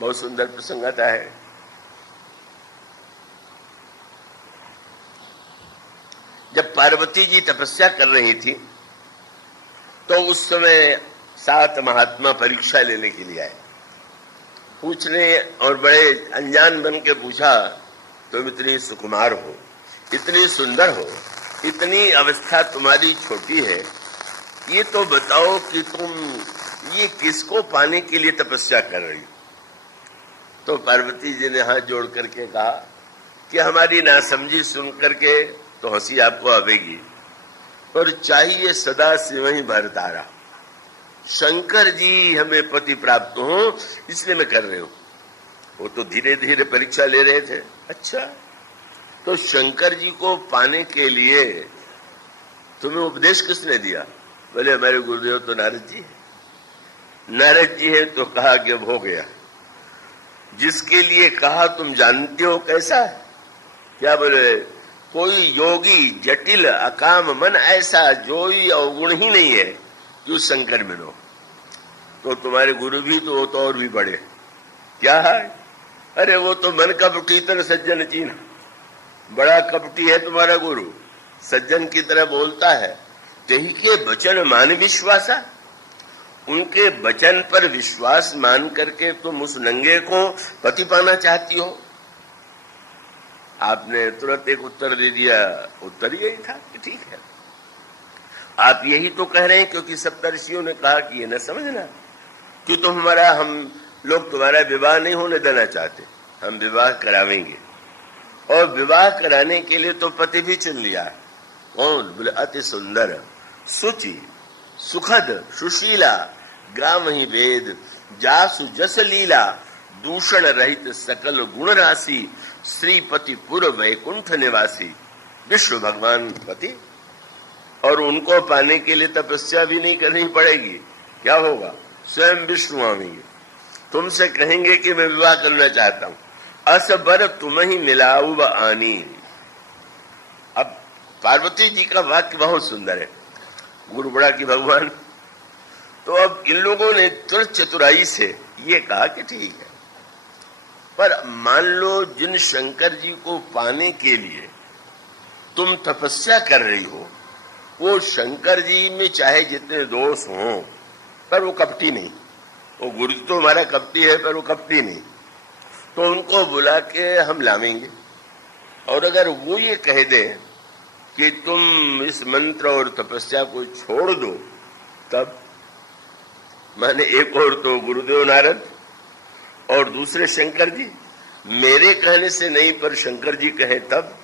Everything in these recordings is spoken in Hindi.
बहुत सुंदर प्रसंग आता है। जब पार्वती जी तपस्या कर रही थी तो उस समय 7 महात्मा परीक्षा लेने के लिए आए। पूछने और बड़े अनजान बन के पूछा, तुम इतनी सुकुमार हो, इतनी सुंदर हो, इतनी अवस्था तुम्हारी छोटी है, ये तो बताओ कि तुम ये किसको पाने के लिए तपस्या कर रही हो? तो पार्वती जी ने हाथ जोड़ करके कहा कि हमारी नासमझी सुन करके तो हंसी आपको आवेगी, पर चाहिए सदा से वही भरतारा। शंकर जी हमें पति प्राप्त हो, इसलिए मैं कर रही हूं। वो तो धीरे धीरे परीक्षा ले रहे थे। अच्छा, तो शंकर जी को पाने के लिए तुम्हें उपदेश किसने दिया? बोले हमारे गुरुदेव तो नारद जी है। नारद जी है तो कहा कि अब हो गया। जिसके लिए कहा तुम जानते हो कैसा है? क्या बोले? कोई योगी जटिल अकाम मन ऐसा जो ही अवगुण ही नहीं है जो शंकर मिलो। तो तुम्हारे गुरु भी तो वो तो और भी बड़े। क्या है? अरे वो तो मन कपटी तर सज्जन चीन। बड़ा कपटी है तुम्हारा गुरु, सज्जन की तरह बोलता है। तेही के वचन मान विश्वासा। उनके वचन पर विश्वास मान करके तुम उस नंगे को पति पाना चाहती हो। आपने तुरंत एक उत्तर दे दिया। उत्तर यही था कि ठीक है, आप यही तो कह रहे हैं क्योंकि सप्तर्षियों ने कहा कि ये न समझना कि हम लोग तुम्हारा विवाह नहीं होने देना चाहते, हम विवाह करावेंगे। और विवाह कराने के लिए तो पति भी चुन लिया। कौन? बोले अति सुंदर, सुचि, सुखद, सुशीला, गावहि वेद, जासु जस लीला, दूषण रहित सकल गुण राशि, श्रीपति पुर वैकुंठ निवासी, विष्णु भगवान पति। और उनको पाने के लिए तपस्या भी नहीं करनी पड़ेगी। क्या होगा? स्वयं विष्णु आवेंगे, तुमसे कहेंगे कि मैं विवाह करना चाहता हूं। अस बर तुम ही मिलाऊ आनी। अब पार्वती जी का वाक्य बहुत सुंदर है, गुरु बड़ा की भगवान। तो अब इन लोगों ने तुरंत चतुराई से ये कहा कि ठीक है, पर मान लो जिन शंकर जी को पाने के लिए तुम तपस्या कर रही हो, वो शंकर जी में चाहे जितने दोष हों, पर वो कपटी नहीं। वो गुरु तो हमारा कपटी है, पर वो कपटी नहीं। तो उनको बुला के हम लावेंगे। और अगर वो ये कह दे कि तुम इस मंत्र और तपस्या को छोड़ दो, तब माने एक और तो गुरुदेव नारद और दूसरे शंकर जी, मेरे कहने से नहीं पर शंकर जी कहे तब।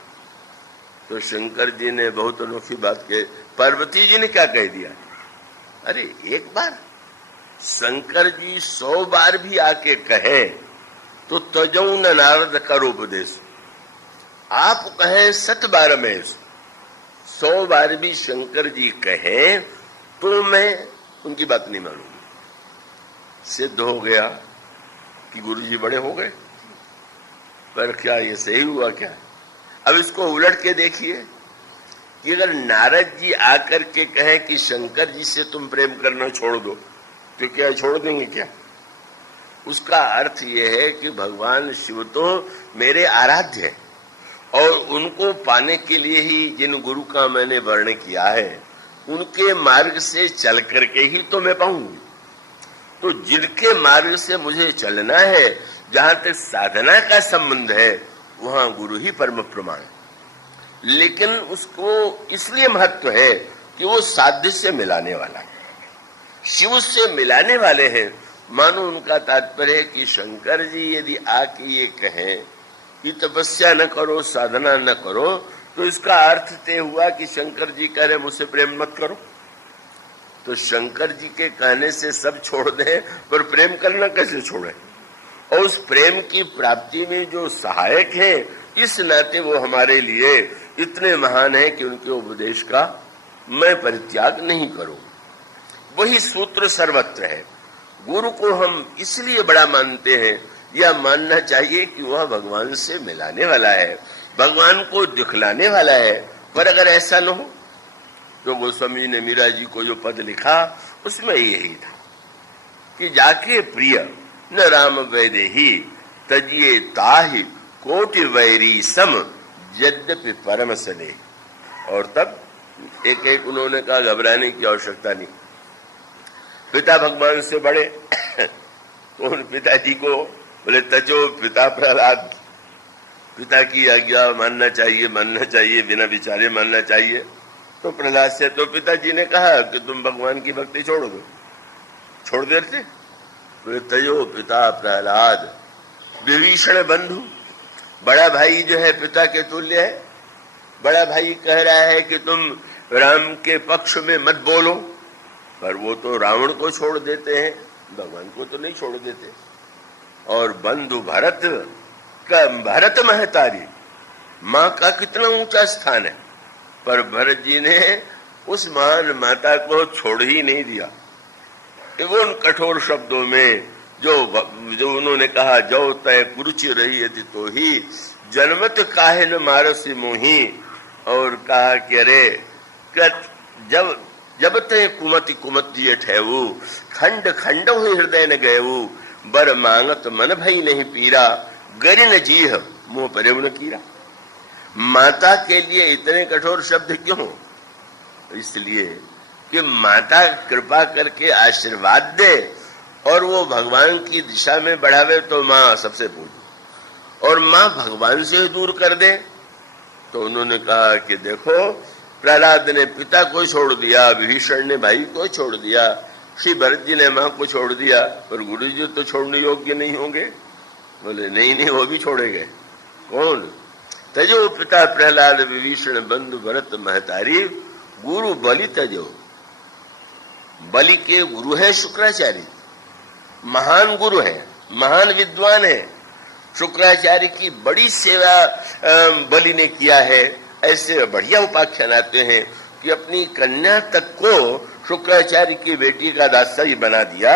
तो शंकर जी ने बहुत अनोखी बात कही। पार्वती जी ने क्या कह दिया? अरे एक बार शंकर जी 100 बार भी आके कहे तो तजऊ न नारद कर उपदेश। आप कहे 7 बार में 100 बार भी शंकर जी कहे तो मैं उनकी बात नहीं मानूंगी। सिद्ध हो गया कि गुरु जी बड़े हो गए। पर क्या ये सही हुआ क्या? अब इसको उलट के देखिए कि अगर नारद जी आकर के कहे कि शंकर जी से तुम प्रेम करना छोड़ दो, तो क्या छोड़ देंगे क्या? उसका अर्थ यह है कि भगवान शिव तो मेरे आराध्य है और उनको पाने के लिए ही जिन गुरु का मैंने वर्ण किया है, उनके मार्ग से चल करके ही तो मैं पाऊंगी। तो जिनके मार्ग से मुझे चलना है, जहां तक साधना का संबंध है, वहां गुरु ही परम प्रमाण। लेकिन उसको इसलिए महत्व है कि वो साध्य से मिलाने वाला है, शिव से मिलाने वाले हैं। मानो उनका तात्पर्य है कि शंकर जी यदि आके ये कहें कि तपस्या न करो, साधना न करो, तो इसका अर्थ तय हुआ कि शंकर जी कह रहे मुझसे प्रेम मत करो। तो शंकर जी के कहने से सब छोड़ दें, पर प्रेम करना कैसे छोड़े? और उस प्रेम की प्राप्ति में जो सहायक है, इस नाते वो हमारे लिए इतने महान है कि उनके उपदेश का मैं परित्याग नहीं करूं। वही सूत्र सर्वत्र है। गुरु को हम इसलिए बड़ा मानते हैं, या मानना चाहिए कि वह भगवान से मिलाने वाला है, भगवान को दिखलाने वाला है। पर अगर ऐसा न हो, तो गोस्वामी ने मीरा जी को जो पद लिखा उसमें यही था कि जाके प्रिय न राम वैदेही तजिए ताहि कोटि वैरी सम यद्यपि परम सने। और तब एक एक उन्होंने कहा घबराने की आवश्यकता नहीं, पिता भगवान से बड़े तो उन पिताजी को बोले तजो पिता प्रहलाद, पिता की आज्ञा मानना चाहिए, बिना विचारे मानना चाहिए। तो प्रहलाद से तो पिताजी ने कहा कि तुम भगवान की भक्ति छोड़ दो, छोड़ देते। बोले तजो पिता प्रहलाद विभीषण बंधु, बड़ा भाई जो है पिता के तुल्य है। बड़ा भाई कह रहा है कि तुम राम के पक्ष में मत बोलो, पर वो तो रावण को छोड़ देते हैं, भगवान को तो नहीं छोड़ देते। और बंधु भरत का, भरत महतारी माँ का कितना ऊंचा स्थान है, पर भरत जी ने उस महान माता को छोड़ ही नहीं दिया। उन कठोर शब्दों में जो उन्होंने कहा, जो तय कुरुचि रही थी तो ही जन्मत काहे न मारसी मोही। और कहा कि अरे जब तय कुमति कुमत जिये ठहू, खंड खंड हुई हृदय न गयऊ, बर मांगत मन भई नहीं पीरा, गरि न जीह मुंह परिव न कीरा। माता के लिए इतने कठोर शब्द क्यों? इसलिए कि माता कृपा करके आशीर्वाद दे और वो भगवान की दिशा में बढ़ावे तो माँ सबसे पूजी, और माँ भगवान से दूर कर दे। तो उन्होंने कहा कि देखो, प्रहलाद ने पिता को छोड़ दिया, विभीषण ने भाई को छोड़ दिया, श्री भरत जी ने माँ को छोड़ दिया, पर गुरु जी तो छोड़ने योग्य नहीं होंगे। बोले नहीं, वो भी छोड़े गए। कौन? तजो पिता प्रहलाद विभीषण बंधु भरत महतारी, गुरु बलि तजो। बलि के गुरु है शुक्राचार्य, महान गुरु है, महान विद्वान है। शुक्राचार्य की बड़ी सेवा बलि ने किया है। ऐसे बढ़िया उपाख्यान आते हैं कि अपनी कन्या तक को शुक्राचार्य की बेटी का दासई बना दिया।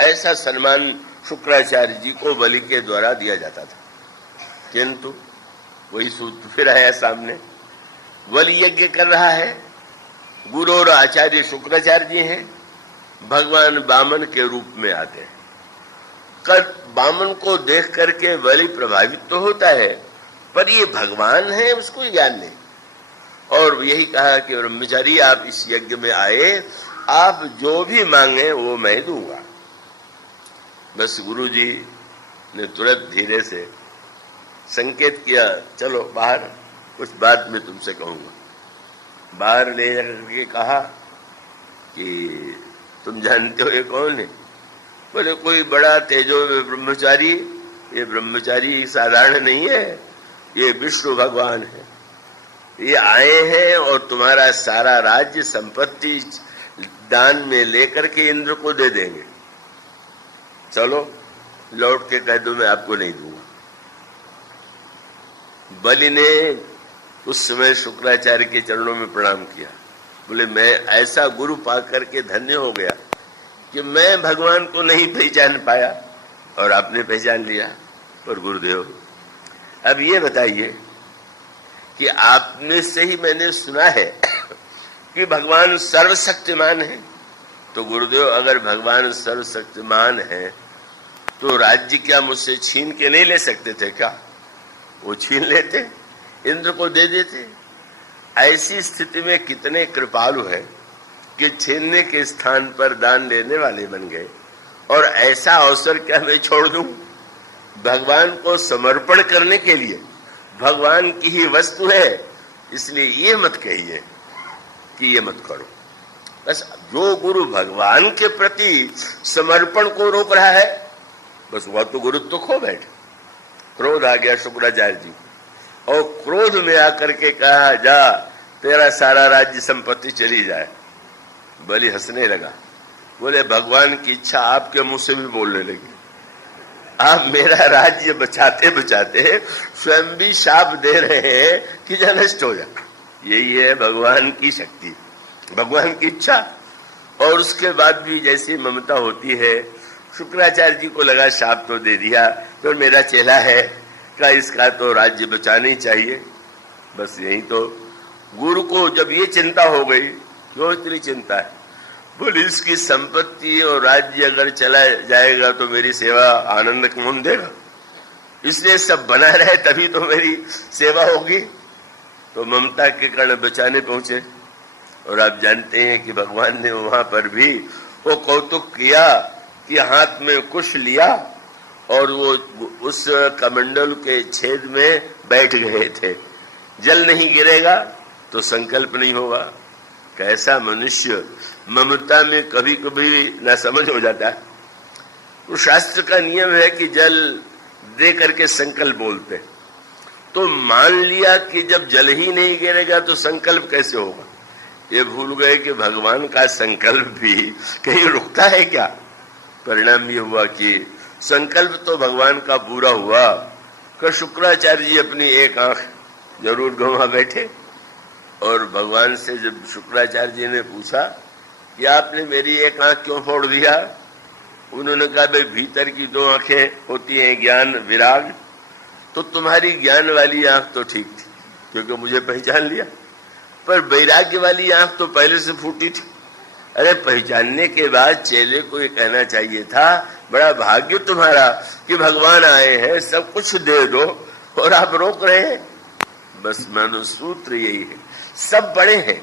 ऐसा सम्मान शुक्राचार्य जी को बलि के द्वारा दिया जाता था। किंतु वही सूत्र फिर आया सामने, बलि यज्ञ कर रहा है, गुरु और आचार्य शुक्राचार्य जी हैं, भगवान वामन के रूप में आते हैं। वामन को देख करके बलि प्रभावित तो होता है, पर ये भगवान है उसको ज्ञान नहीं। और यही कहा कि ब्रह्मचारी आप इस यज्ञ में आए, आप जो भी मांगे वो मैं दूंगा। बस गुरु जी ने तुरंत धीरे से संकेत किया, चलो बाहर, कुछ बात मैं तुमसे कहूंगा। बाहर ले करके कहा कि तुम जानते हो ये कौन है? बोले कोई बड़ा तेजो ब्रह्मचारी। ये ब्रह्मचारी साधारण नहीं है, ये विष्णु भगवान है। ये आए हैं और तुम्हारा सारा राज्य संपत्ति दान में लेकर के इंद्र को दे देंगे। चलो लौट के कह दो मैं आपको नहीं दूंगा। बलि ने उस समय शुक्राचार्य के चरणों में प्रणाम किया। बोले मैं ऐसा गुरु पा करके धन्य हो गया कि मैं भगवान को नहीं पहचान पाया और आपने पहचान लिया। और गुरुदेव अब ये बताइए कि आपने से ही मैंने सुना है कि भगवान सर्वशक्तिमान है। तो गुरुदेव अगर भगवान सर्वशक्तिमान है तो राज्य क्या मुझसे छीन के नहीं ले सकते थे क्या? वो छीन लेते, इंद्र को दे देते। ऐसी स्थिति में कितने कृपालु हैं कि छीनने के स्थान पर दान लेने वाले बन गए। और ऐसा अवसर क्या मैं छोड़ दूं? भगवान को समर्पण करने के लिए भगवान की ही वस्तु है, इसलिए ये मत कहिए कि ये मत करो। बस जो गुरु भगवान के प्रति समर्पण को रोक रहा है, बस वह तो गुरु तो खो बैठे। क्रोध आ गया शुक्राचार्य जी, और क्रोध में आकर के कहा जा तेरा सारा राज्य संपत्ति चली जाए। बलि हंसने लगा, बोले भगवान की इच्छा आपके मुंह से भी बोलने लगी। आप मेरा राज्य बचाते बचाते स्वयं भी शाप दे रहे हैं कि जा नष्ट हो जा। यही है भगवान की शक्ति, भगवान की इच्छा। और उसके बाद भी जैसी ममता होती है, शुक्राचार्य जी को लगा शाप तो दे दिया, तो मेरा चेला है का इसका तो राज्य बचाना ही चाहिए। बस यही तो गुरु को जब ये चिंता हो गई, क्यों इतनी चिंता है? बोले इसकी संपत्ति और राज्य अगर चला जाएगा तो मेरी सेवा आनंद कौन देगा, इसलिए सब बना रहे तभी तो मेरी सेवा होगी। तो ममता के कारण बचाने पहुंचे। और आप जानते हैं कि भगवान ने वहां पर भी वो कौतुक किया कि हाथ में कुश लिया और वो उस कमंडल के छेद में बैठ गए थे। जल नहीं गिरेगा तो संकल्प नहीं होगा। कैसा मनुष्य ममता में कभी कभी न समझ हो जाता है। तो शास्त्र का नियम है कि जल दे करके संकल्प बोलते। तो मान लिया कि जब जल ही नहीं गिरेगा तो संकल्प कैसे होगा। ये भूल गए कि भगवान का संकल्प भी कहीं रुकता है क्या। परिणाम ये हुआ कि संकल्प तो भगवान का पूरा हुआ। कि शुक्राचार्य जी अपनी एक आंख जरूर गंवा बैठे और भगवान से जब शुक्राचार्य जी ने पूछा कि आपने मेरी एक आंख क्यों फोड़ दिया, उन्होंने कहा भाई भीतर की दो आंखें होती हैं ज्ञान विराग, तो तुम्हारी ज्ञान वाली आंख तो ठीक थी क्योंकि मुझे पहचान लिया, पर वैराग्य वाली आंख तो पहले से फूटी थी। अरे पहचानने के बाद चेले को ये कहना चाहिए था बड़ा भाग्य तुम्हारा कि भगवान आए हैं, सब कुछ दे दो और आप रोक रहे हैं। बस मानो सूत्र यही है। सब बड़े हैं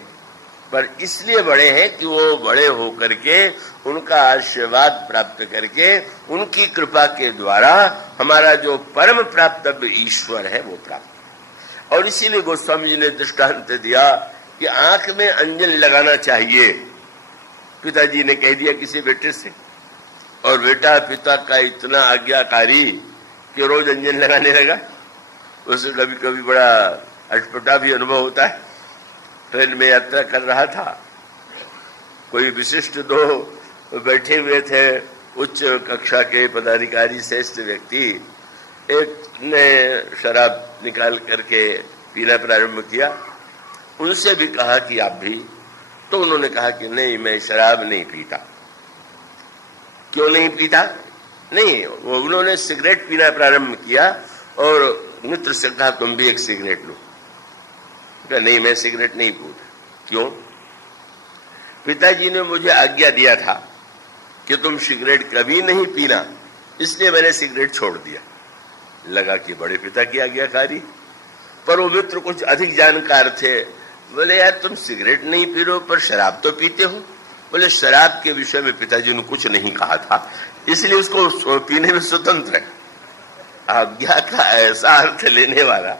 पर इसलिए बड़े हैं कि वो बड़े होकर के उनका आशीर्वाद प्राप्त करके उनकी कृपा के द्वारा हमारा जो परम प्राप्तव्य ईश्वर है वो प्राप्त। और इसीलिए गोस्वामी जी ने दृष्टांत दिया कि आंख में अंजन लगाना चाहिए। पिताजी ने कह दिया किसी बेटे से, और बेटा पिता का इतना आज्ञाकारी कि रोज अंजन लगाने लगा। उसे कभी कभी बड़ा अटपटा भी अनुभव होता है। ट्रेन में यात्रा कर रहा था, कोई विशिष्ट दो बैठे हुए थे उच्च कक्षा के पदाधिकारी श्रेष्ठ व्यक्ति। एक ने शराब निकाल करके पीना प्रारंभ किया। उनसे भी कहा कि आप भी, तो उन्होंने कहा कि नहीं मैं शराब नहीं पीता। क्यों नहीं पीता? नहीं, वो उन्होंने सिगरेट पीना प्रारंभ किया और मित्र से कहा तुम भी एक सिगरेट लो। कहा नहीं मैं सिगरेट नहीं पीता। क्यों? पिताजी ने मुझे आज्ञा दिया था कि तुम सिगरेट कभी नहीं पीना, इसलिए मैंने सिगरेट छोड़ दिया। लगा कि बड़े पिता की आज्ञाकारी, पर वो मित्र कुछ अधिक जानकार थे। बोले यार तुम सिगरेट नहीं पी रहे हो पर शराब तो पीते हो। बोले शराब के विषय में पिताजी ने कुछ नहीं कहा था, इसलिए उसको पीने में स्वतंत्र है। आज्ञा का ऐसा अर्थ लेने वाला,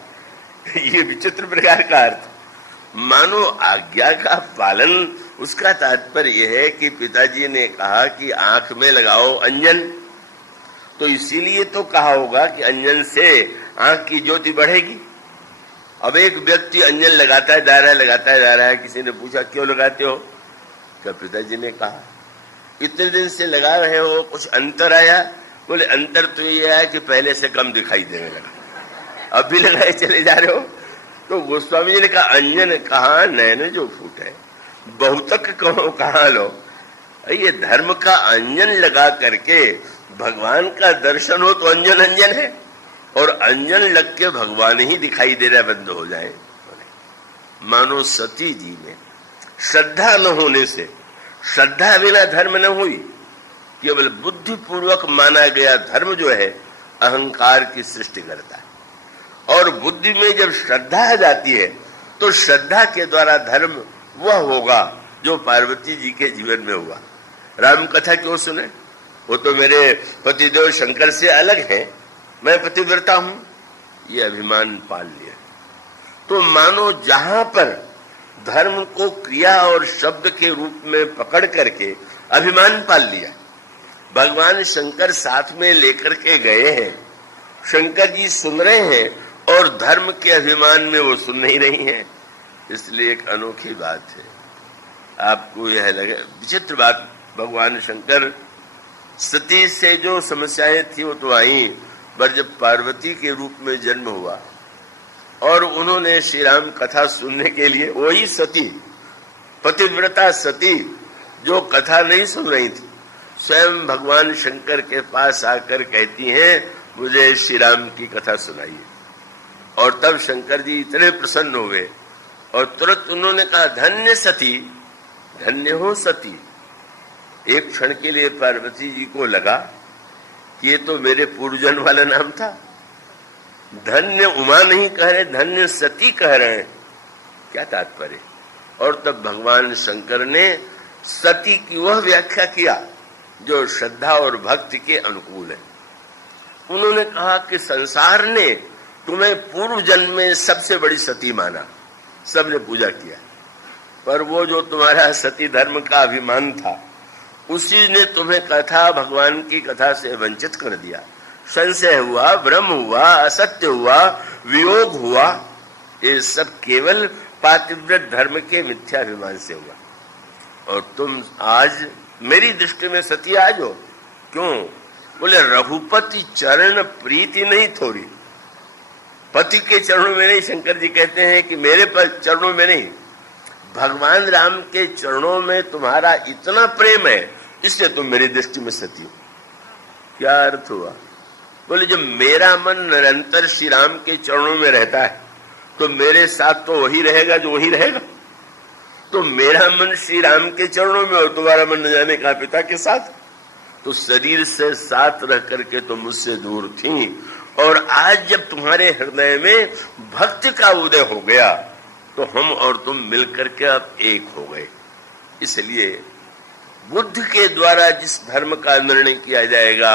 ये विचित्र प्रकार का अर्थ। मानो आज्ञा का पालन, उसका तात्पर्य यह है कि पिताजी ने कहा कि आंख में लगाओ अंजन, तो इसीलिए तो कहा होगा कि अंजन से आंख की ज्योति बढ़ेगी। अब एक व्यक्ति अंजन लगाता है जा रहा है, किसी ने पूछा क्यों लगाते हो? क्या पिताजी ने कहा इतने दिन से लगा रहे हो, कुछ अंतर आया? बोले अंतर तो ये आया कि पहले से कम दिखाई देने लगा, अब भी लगाए चले जा रहे हो। तो गोस्वामी जी ने कहा अंजन कहाँ नैन जो फूटे, बहुतक कहो कहाँ लो। ये धर्म का अंजन लगा करके भगवान का दर्शन हो तो अंजन अंजन है, और अंजन लग के भगवान ही दिखाई देना बंद हो जाए। मानो सती जी में श्रद्धा न होने से, श्रद्धा बिना धर्म न हुई, केवल बुद्धि पूर्वक माना गया धर्म जो है अहंकार की सृष्टि करता है। और बुद्धि में जब श्रद्धा आ जाती है तो श्रद्धा के द्वारा धर्म वह होगा जो पार्वती जी के जीवन में हुआ। राम कथा क्यों सुने? वो तो मेरे पतिदेव शंकर से अलग है, मैं पतिव्रता हूं, ये अभिमान पाल लिया। तो मानो जहां पर धर्म को क्रिया और शब्द के रूप में पकड़ करके अभिमान पाल लिया, भगवान शंकर साथ में लेकर के गए हैं, शंकर जी सुन रहे हैं और धर्म के अभिमान में वो सुन नहीं रही हैं। इसलिए एक अनोखी बात है, आपको यह लगे विचित्र बात। भगवान शंकर सती से जो समस्याएं थी वो तो आई, पर जब पार्वती के रूप में जन्म हुआ और उन्होंने श्री राम कथा सुनने के लिए, वही सती पतिव्रता सती जो कथा नहीं सुन रही थी, स्वयं भगवान शंकर के पास आकर कहती हैं मुझे श्री राम की कथा सुनाइए। और तब शंकर जी इतने प्रसन्न हुए और तुरंत उन्होंने कहा धन्य सती, धन्य हो सती, एक क्षण के लिए पार्वती जी को लगा कि ये तो मेरे पूर्वजन्म वाला नाम था। धन्य उमा नहीं कह रहे, धन्य सती कह रहे हैं, क्या तात्पर्य। और तब भगवान शंकर ने सती की वह व्याख्या किया जो श्रद्धा और भक्ति के अनुकूल है। उन्होंने कहा कि संसार ने तुम्हें पूर्व जन्म में सबसे बड़ी सती माना, सबने पूजा किया, पर वो जो तुम्हारा सती धर्म का अभिमान था उसी ने तुम्हें कथा, भगवान की कथा से वंचित कर दिया। संशय हुआ, भ्रम हुआ, असत्य हुआ, वियोग हुआ, ये सब केवल पातिव्रत धर्म के मिथ्याभिमान से हुआ। और तुम आज मेरी दृष्टि में सती आज हो। क्यों? बोले रघुपति चरण प्रीति नहीं थोड़ी। पति के चरणों में नहीं, शंकर जी कहते हैं कि मेरे पर चरणों में नहीं, भगवान राम के चरणों में तुम्हारा इतना प्रेम है, इसलिए तुम मेरी दृष्टि में सती हो। क्या अर्थ हुआ? बोले जब मेरा मन निरंतर श्री राम के चरणों में रहता है तो मेरे साथ तो वही रहेगा जो वही रहेगा। तो मेरा मन श्री राम के चरणों में और तुम्हारा मन न जाने कहा पिता के साथ। तो शरीर से साथ रह करके तो मुझसे दूर थी, और आज जब तुम्हारे हृदय में भक्ति का उदय हो गया तो हम और तुम मिलकर के अब एक हो गए। इसलिए बुद्ध के द्वारा जिस धर्म का निर्णय किया जाएगा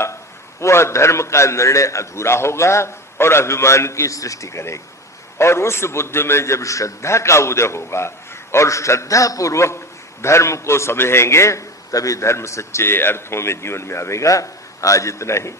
वह धर्म का निर्णय अधूरा होगा और अभिमान की सृष्टि करेगी। और उस बुद्ध में जब श्रद्धा का उदय होगा और श्रद्धा पूर्वक धर्म को समझेंगे तभी धर्म सच्चे अर्थों में जीवन में आवेगा। आज इतना ही।